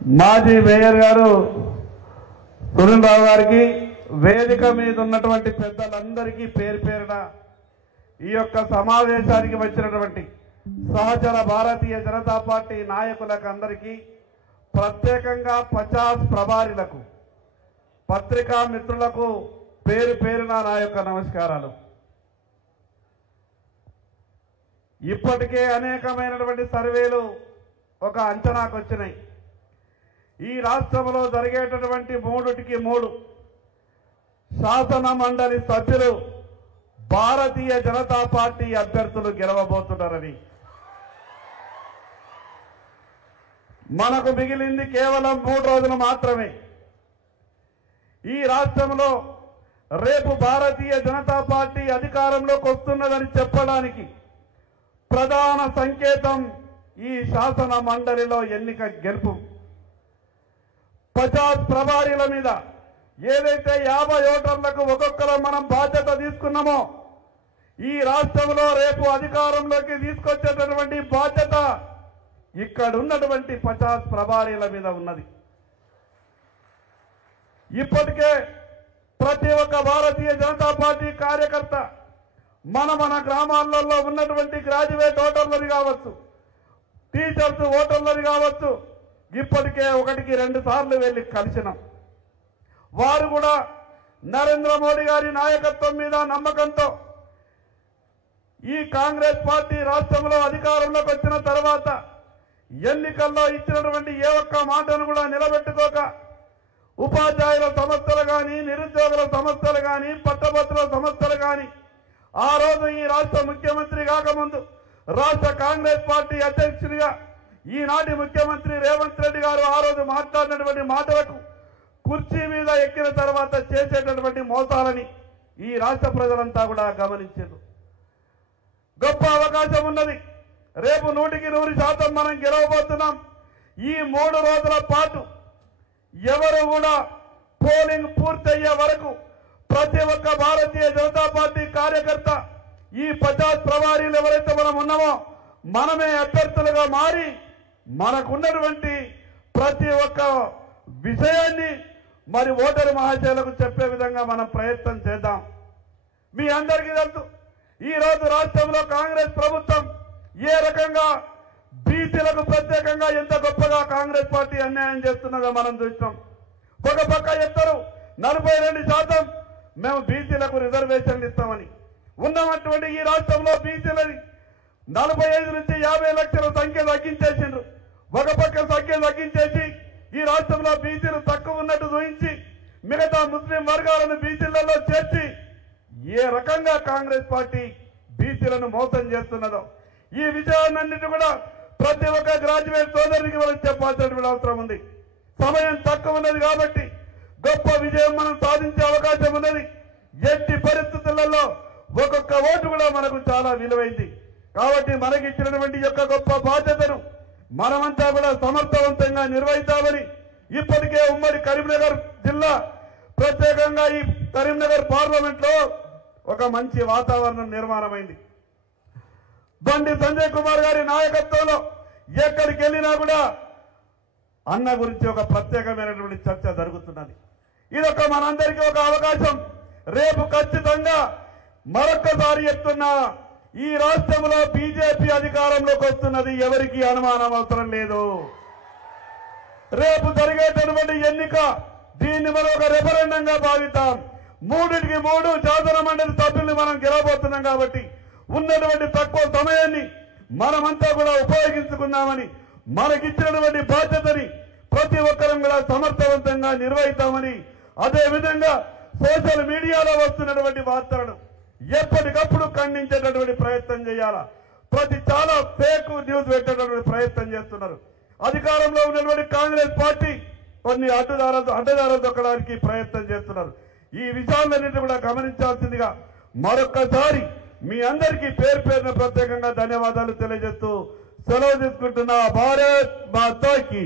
మాజీ మేయర్ గారు సునీల్ రావు గారికి, వేదిక మీద ఉన్నటువంటి పెద్దలందరికీ పేరు పేరున ఈ యొక్క సమావేశానికి వచ్చినటువంటి సహచర భారతీయ జనతా పార్టీ నాయకులకు అందరికీ, ప్రత్యేకంగా 50 ప్రభారీలకు, పత్రికా మిత్రులకు పేరు పేరున నా యొక్క నమస్కారాలు. ఇప్పటికే అనేకమైనటువంటి సర్వేలు ఒక అంచనాకు వచ్చినాయి. ఈ రాష్ట్రంలో జరిగేటటువంటి 3కి 3 శాసన మండలి సభ్యులు భారతీయ జనతా పార్టీ అభ్యర్థులు గెలవబోతున్నారని. మనకు మిగిలింది కేవలం 3 రోజులు మాత్రమే. ఈ రాష్ట్రంలో రేపు భారతీయ జనతా పార్టీ అధికారంలోకి వస్తున్నదని చెప్పడానికి ప్రధాన సంకేతం ఈ శాసన మండలిలో ఎన్నిక గెలుపు. 50 ప్రభారీల మీద ఏదైతే 50 ఓటర్లకు ఒక్కొక్కరు మనం బాధ్యత తీసుకున్నామో, ఈ రాష్ట్రంలో రేపు అధికారంలోకి తీసుకొచ్చేటటువంటి బాధ్యత ఇక్కడ ఉన్నటువంటి 50 ప్రభారీల మీద ఉన్నది. ఇప్పటికే ప్రతి ఒక్క భారతీయ జనతా పార్టీ కార్యకర్త మన గ్రామాలలో ఉన్నటువంటి గ్రాడ్యుయేట్ ఓటర్లని కావచ్చు, టీచర్స్ ఓటర్లని కావచ్చు, ఇప్పటికే 1కి 2 సార్లు వెళ్ళి కలిసినాం. వారు కూడా నరేంద్ర మోడీ గారి నాయకత్వం మీద నమ్మకంతో ఈ కాంగ్రెస్ పార్టీ రాష్ట్రంలో అధికారంలోకి వచ్చిన తర్వాత ఎన్నికల్లో ఇచ్చినటువంటి ఏ ఒక్క మాటను కూడా నిలబెట్టుకోక, ఉపాధ్యాయుల సమస్యలు కానీ, నిరుద్యోగుల సమస్యలు కానీ, పట్టభద్రుల సమస్యలు కానీ, ఆ రోజు ఈ రాష్ట్ర ముఖ్యమంత్రి కాకముందు రాష్ట్ర కాంగ్రెస్ పార్టీ అధ్యక్షుడిగా ఈనాటి ముఖ్యమంత్రి రేవంత్ రెడ్డి గారు ఆ రోజు మాట్లాడినటువంటి మాటలకు కుర్చీ మీద ఎక్కిన తర్వాత చేసేటటువంటి మోసాలని ఈ రాష్ట్ర ప్రజలంతా కూడా గమనించారు. గొప్ప అవకాశం ఉన్నది. రేపు 100కి 100% మనం గెలవబోతున్నాం. ఈ 3 రోజుల పాటు ఎవరు కూడా పోలింగ్ పూర్తయ్యే వరకు ప్రతి ఒక్క భారతీయ జనతా పార్టీ కార్యకర్త ఈ 50 ప్రభారీలు ఎవరైతే మనం ఉన్నామో మనమే అభ్యర్థులుగా మారి మనకున్నటువంటి ప్రతి ఒక్క విషయాన్ని మరి ఓటరు మహాశయులకు చెప్పే విధంగా మనం ప్రయత్నం చేద్దాం. మీ అందరికీ తెలుసు, ఈరోజు రాష్ట్రంలో కాంగ్రెస్ ప్రభుత్వం ఏ రకంగా బీసీలకు ప్రత్యేకంగా ఎంత గొప్పగా కాంగ్రెస్ పార్టీ అన్యాయం చేస్తున్నదో మనం చూస్తాం. ఒక పక్క చెప్తారు 42% మేము బీసీలకు రిజర్వేషన్లు ఇస్తామని. ఉన్నటువంటి ఈ రాష్ట్రంలో బీసీలని 45 నుంచి 50 లక్షల సంఖ్య తగ్గించేసిండ్రు. ఒక పక్క సంఖ్య తగ్గించేసి ఈ రాష్ట్రంలో బీసీలు తక్కువ ఉన్నట్టు చూపించి మిగతా ముస్లిం వర్గాలను బీసీలలో చేర్చి ఏ రకంగా కాంగ్రెస్ పార్టీ బీసీలను మోసం చేస్తున్నదో ఈ విషయాలన్నింటి కూడా ప్రతి ఒక్క గ్రాడ్యుయేట్ సోదరునికి మనం చెప్పాల్సినటువంటి అవసరం ఉంది. సమయం తక్కువ ఉన్నది కాబట్టి గొప్ప విజయం మనం సాధించే అవకాశం ఉన్నది. ఎట్టి పరిస్థితులలో ఒక్కొక్క ఓటు కూడా మనకు చాలా విలువైంది. కాబట్టి మనకి ఇచ్చినటువంటి యొక్క గొప్ప బాధ్యతను మనమంతా కూడా సమర్థవంతంగా నిర్వహిద్దామని ఇప్పటికే ఉమ్మడి కరీంనగర్ జిల్లా, ప్రత్యేకంగా ఈ కరీంనగర్ పార్లమెంట్ లో ఒక మంచి వాతావరణం నిర్మాణమైంది. బండి సంజయ్ కుమార్ గారి నాయకత్వంలో ఎక్కడికి వెళ్ళినా కూడా అన్న గురించి ఒక ప్రత్యేకమైనటువంటి చర్చ జరుగుతున్నది. ఇదొక మనందరికీ ఒక అవకాశం. రేపు ఖచ్చితంగా మరొక్కసారి చెప్తున్నా, ఈ రాష్ట్రంలో బీజేపీ అధికారంలోకి వస్తున్నది, ఎవరికి అనుమానం అవసరం లేదు. రేపు జరిగేటటువంటి ఎన్నిక దీన్ని మనం ఒక రెఫరెండంగా భావిద్దాం. 3కి 3 శాసన మండలి సభ్యుల్ని మనం గెలవబోతున్నాం కాబట్టి ఉన్నటువంటి తక్కువ సమయాన్ని మనమంతా కూడా ఉపయోగించుకుందామని, మనకిచ్చినటువంటి బాధ్యతని ప్రతి ఒక్కరం కూడా సమర్థవంతంగా నిర్వహిద్దామని, అదేవిధంగా సోషల్ మీడియాలో వస్తున్నటువంటి వార్తలను ఎప్పటికప్పుడు ఖండించేటటువంటి ప్రయత్నం చేయాలా. చాలా ఫేక్ న్యూస్ పెట్టేటటువంటి ప్రయత్నం చేస్తున్నారు. అధికారంలో ఉన్నటువంటి కాంగ్రెస్ పార్టీ కొన్ని అడ్డదారులు దొక్కడానికి ప్రయత్నం చేస్తున్నారు. ఈ విషయాలన్నింటినీ కూడా గమనించాల్సిందిగా మరొక్కసారి మీ అందరికీ పేరు పేరున ప్రత్యేకంగా ధన్యవాదాలు తెలియజేస్తూ సెలవు తీసుకుంటున్నా. భారత్ మాతా కీ.